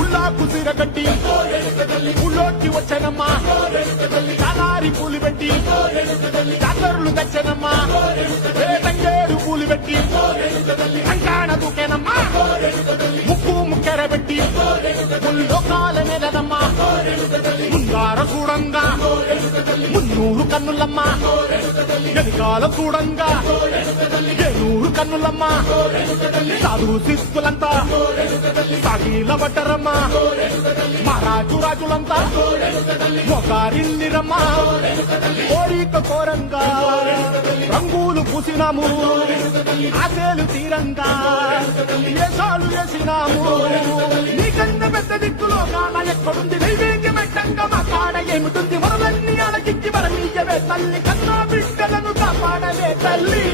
ఉల్లాకు సీర కట్టి ఊళ్ళోకి వచ్చనమ్మా కాలారి పూలు పెట్టి జాతరులు తెచ్చనమ్మా తంగేడు పూలు పెట్టి అంకాణ దూకేనమ్మా ముక్కు ముక్కెర పెట్టి ముల్లోకాల నెలనమ్మా ముందార చూడంగా మున్నూరు కన్నులమ్మా వెనకాల చూడంగా ఏనూరు కన్నులమ్మా సాధువు శిస్తులంతా సాగిల పడ్డరమ్మా మహారాజు రాజులంతా మొగారిల్లిరమ్మా కోరిక కోరంగా రంగులు పూసినాము ఆశలు తీరంగా వేషాలు వేసినాము నీకన్న పెద్ద దిక్కులో కాన ఎక్కడుంది నైవేద్యం ఎట్టంగా మా కాడ ఏమిటుంది వరలన్నీ అలకించి వరనీయవే తల్లి కన్నా బిడ్డలను కాపాడవే తల్లి